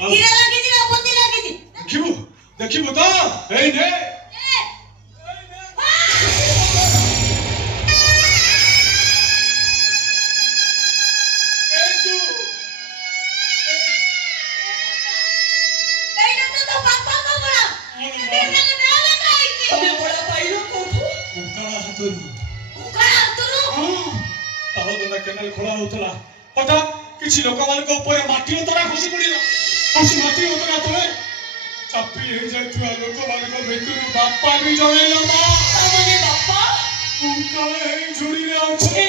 ହୀରା ଲାଗିଛି ନା ମୋତି ଲାଗିଛି ଦେଖିବୁ ଦେଖିବୁ ତ ଏଇ ନେ केनाल खोला होतला हठात किसी लोक मानक ऊपर माटी उतरा खसी पड़िला खसी माटी उतरा तले चापी हे जायथुआ लोक मानक भितरु बापा भी जणैला मा तमने बापा उकाळ हे झुड़ी रे अछि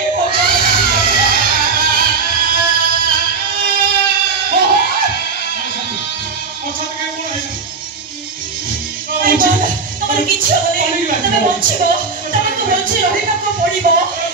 ओछत के कोन हे तमर किछ होले तमे बचिबो तमे तो बचि रहिबा को पड़िबो